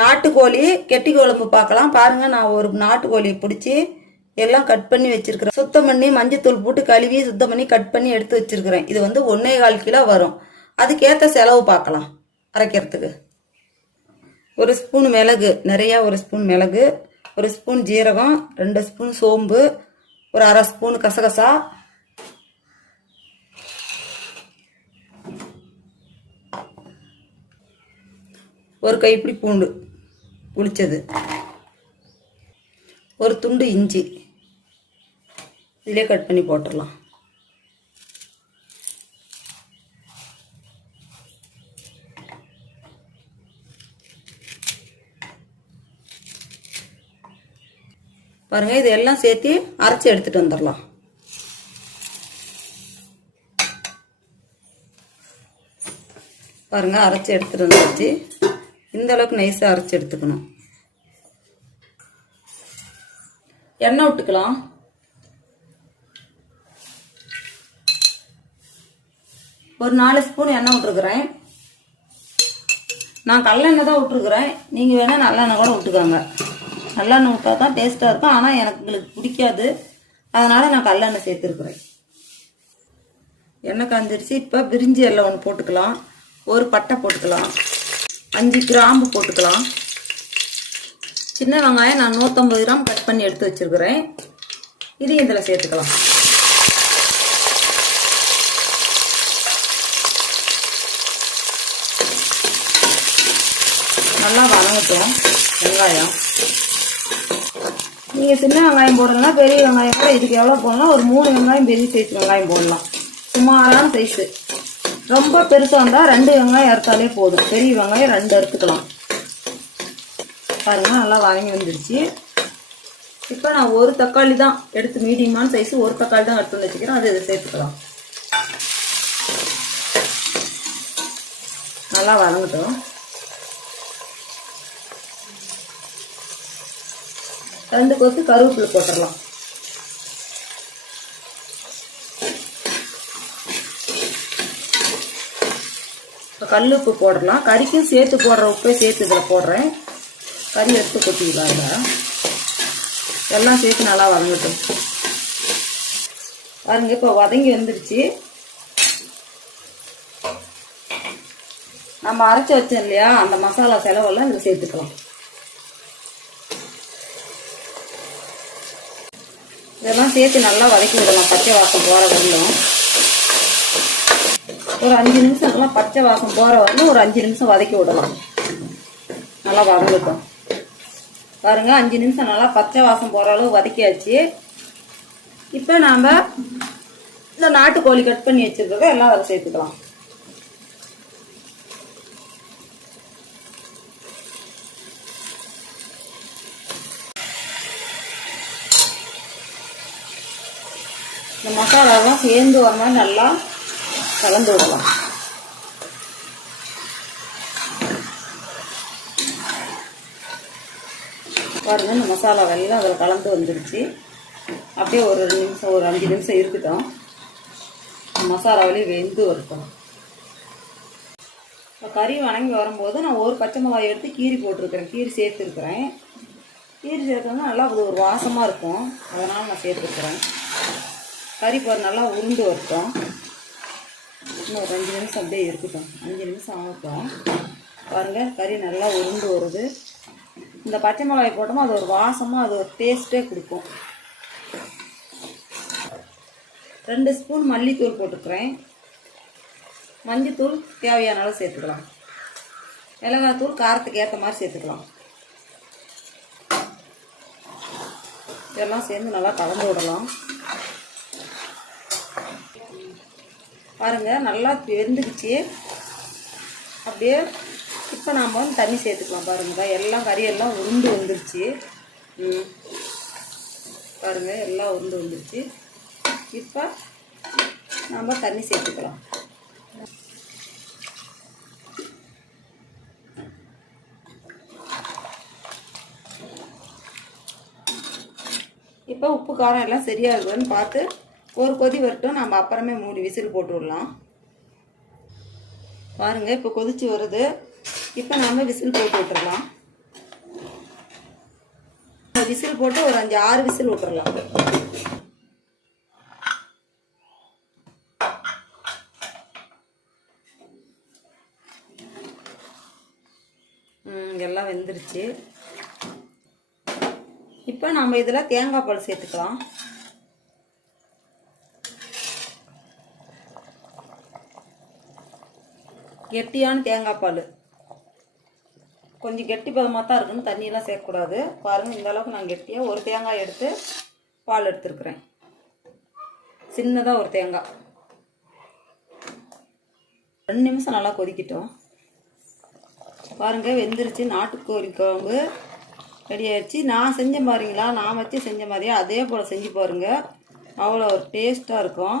நாட்டுக்கோழி கெட்டி குழம்பு பார்க்கலாம் பாருங்க. நான் ஒரு நாட்டுக்கோழியை பிடிச்சி எல்லாம் கட் பண்ணி வச்சிருக்கிறேன். சுத்தம் பண்ணி மஞ்சத்தூள் போட்டு கழுவி சுத்தம் பண்ணி கட் பண்ணி எடுத்து வச்சிருக்கிறேன். இது வந்து 1.25 கிலோ வரும். அதுக்கேற்ற செலவு பார்க்கலாம். அரைக்கிறதுக்கு ஒரு ஸ்பூன் மிளகு, நிறையா ஒரு ஸ்பூன் மிளகு, ஒரு ஸ்பூன் ஜீரகம், 2 ஸ்பூன் சோம்பு, ஒரு அரை ஸ்பூன் கசகசா, ஒரு கைப்பிடி பூண்டு புளிச்சது, ஒரு துண்டு இஞ்சி இதிலே கட் பண்ணி போட்டுடலாம். பாருங்க, இதெல்லாம் சேர்த்து அரைச்சி எடுத்துட்டு வந்துடலாம். பாருங்க, அரைச்சி எடுத்துட்டு வந்துச்சு. இந்த அளவுக்கு நைஸா அரைச்சி எடுத்துக்கணும். எண்ணெய் விட்டுக்கலாம். ஒரு 4 ஸ்பூன் எண்ணெய் விட்டுருக்குறேன். நான் கல்லெண்ணெய் தான் விட்டுருக்குறேன். நீங்கள் வேணால் நல்லெண்ணெய் கூட விட்டுக்கோங்க. நல்லெண்ணெய் விட்டா தான் டேஸ்ட்டாக இருக்கும். ஆனால் எங்களுக்கு பிடிக்காது, அதனால் நான் கல்லெண்ணெய் சேர்த்துருக்குறேன். எண்ணெய் காஞ்சிருச்சு. இப்போ பிரிஞ்சி எல்லாம் ஒன்று போட்டுக்கலாம். ஒரு பட்டை போட்டுக்கலாம். 5 கிராம்பு போட்டுக்கலாம். சின்ன வெங்காயம் நான் 150 கிராம் கட் பண்ணி எடுத்து வச்சிருக்கிறேன். இதையும் இதில் சேர்த்துக்கலாம். நல்லா வதங்கட்டும் வெங்காயம். நீங்கள் சின்ன வெங்காயம் போடுறதுனா பெரிய வெங்காயம் கூட இதுக்கு எவ்வளோ போடலாம், ஒரு 3 வெங்காயம் பெரிய சைஸ் வெங்காயம் போடலாம். சுமாரான சைஸு. ரொம்ப பெருசாக இருந்தால் 2 வெங்காயம் அறுத்தாலே போதும். பெரிய வெங்காயம் 2 அறுத்துக்கலாம். பாருங்கள், நல்லா வதங்கி வந்துடுச்சு. இப்போ நான் ஒரு தக்காளி தான் எடுத்து, மீடியமான சைஸு ஒரு தக்காளி தான் எடுத்து வந்து வச்சுக்கிறேன். அது இதை சேர்த்துக்கலாம். நல்லா வதங்கட்டும். 2 கொத்து கருவேப்பிலை போட்டுடலாம். கல் உப்பு போடலாம். கறிக்கும் சேர்த்து போடுற உப்பே சேர்த்து இதில் போடுறேன். கறி எடுத்து கொட்டிக்கலாம். எல்லாம் சேர்த்து நல்லா வதங்கட்டும். பாருங்க, இப்போ வதங்கி வந்துடுச்சு. நம்ம அரைச்சி வச்சோம் இல்லையா, அந்த மசாலா செலவெல்லாம் இதில் சேர்த்துக்கலாம். இதெல்லாம் சேர்த்து நல்லா வதக்கி விடலாம். பச்சை வாசம் போகிற வரலும் ஒரு 5 நிமிஷம் நல்லா பச்சை வாசம் போகிற வரலும் ஒரு 5 நிமிஷம் வதக்கி விடலாம். நல்லா வதங்கட்டும். பாருங்க, 5 நிமிஷம் நல்லா பச்சை வாசம் போகிற அளவு வதக்கியாச்சு. இப்போ நாம் இந்த நாட்டுக்கோழி கட் பண்ணி வச்சுருக்கிறத எல்லாம் அதை சேர்த்துக்கலாம். இந்த மசாலாலாம் சேர்ந்து வர மாதிரி நல்லா கலந்து விடலாம். பாருங்க, இந்த மசாலா எல்லாம் அதில் கலந்து வந்துடுச்சு. அப்படியே ஒரு 2 நிமிஷம், ஒரு 5 நிமிஷம் இருக்கட்டும். மசாலாவிலே வெந்து வரட்டும். இப்போ கறி வணங்கி வரும்போது நான் ஒரு பச்சை மிளகாய் எடுத்து கீரி போட்டிருக்கிறேன். கீரி சேர்த்துருக்குறேன். கீரி சேர்த்தோம்னா நல்லா அது ஒரு வாசமாக இருக்கும். அதனால் நான் சேர்த்துருக்குறேன். கறி பாரு நல்லா உருண்டு வரட்டும். இன்னும் ஒரு 5 நிமிஷம் அப்படியே இருக்கட்டும். 5 நிமிஷம் ஆகட்டும். பாருங்கள், கறி நல்லா உருண்டு வருது. இந்த பச்சை மிளகாய் போட்டோம்னா அது ஒரு வாசமாக, அது ஒரு டேஸ்ட்டே கொடுக்கும். 2 ஸ்பூன் மல்லித்தூள் போட்டுக்கிறேன். மஞ்சத்தூள் தேவையான அளவு சேர்த்துக்கலாம். மிளகாத்தூள் காரத்துக்கு ஏற்ற மாதிரி சேர்த்துக்கலாம். இதெல்லாம் சேர்ந்து நல்லா கலந்து விடலாம். பாருங்கள், நல்லா வெந்துக்குச்சு. அப்படியே இப்போ நாம் வந்து தண்ணி சேர்த்துக்கலாம். பாருங்கள், எல்லாம் கறியெல்லாம் உருண்டு வந்துருச்சு. பாருங்கள், எல்லாம் உருண்டு வந்துருச்சு. இப்போ நாம் தண்ணி சேர்த்துக்கலாம். இப்போ உப்பு காரம் எல்லாம் சரியாக இருக்குதுன்னு பார்த்து ஒரு கொதி வரட்டும். நம்ம அப்புறமே மூடி விசில் போட்டு விடலாம். பாருங்கள், இப்போ கொதிச்சு வருது. இப்போ நாம் விசில் போட்டு விட்டுடலாம். போட்டு ஒரு 5-6 விசில் விட்டுறலாம். எல்லாம் வெந்துருச்சு. இப்போ நம்ம இதில் தேங்காய் பால் சேர்த்துக்கலாம். கெட்டியான தேங்காய் பால், கொஞ்சம் கெட்டி பதமாக தான் இருக்குன்னு தண்ணியெல்லாம் சேர்க்கக்கூடாது. பாருங்கள், இந்த அளவுக்கு நான் கெட்டியாக ஒரு தேங்காய் எடுத்து பால் எடுத்துருக்குறேன். சின்னதாக ஒரு தேங்காய். 2 நிமிஷம் நல்லா கொதிக்கிட்டோம். பாருங்கள், வெந்துருச்சு. நாட்டுக்கோழி குழம்பு ரெடி ஆயிடுச்சு. நான் செஞ்சேன் பாருங்களா, நான் வச்சு செஞ்ச மாதிரியே அதே போல் செஞ்சு பாருங்கள். அவ்வளோ ஒரு டேஸ்ட்டாக இருக்கும்.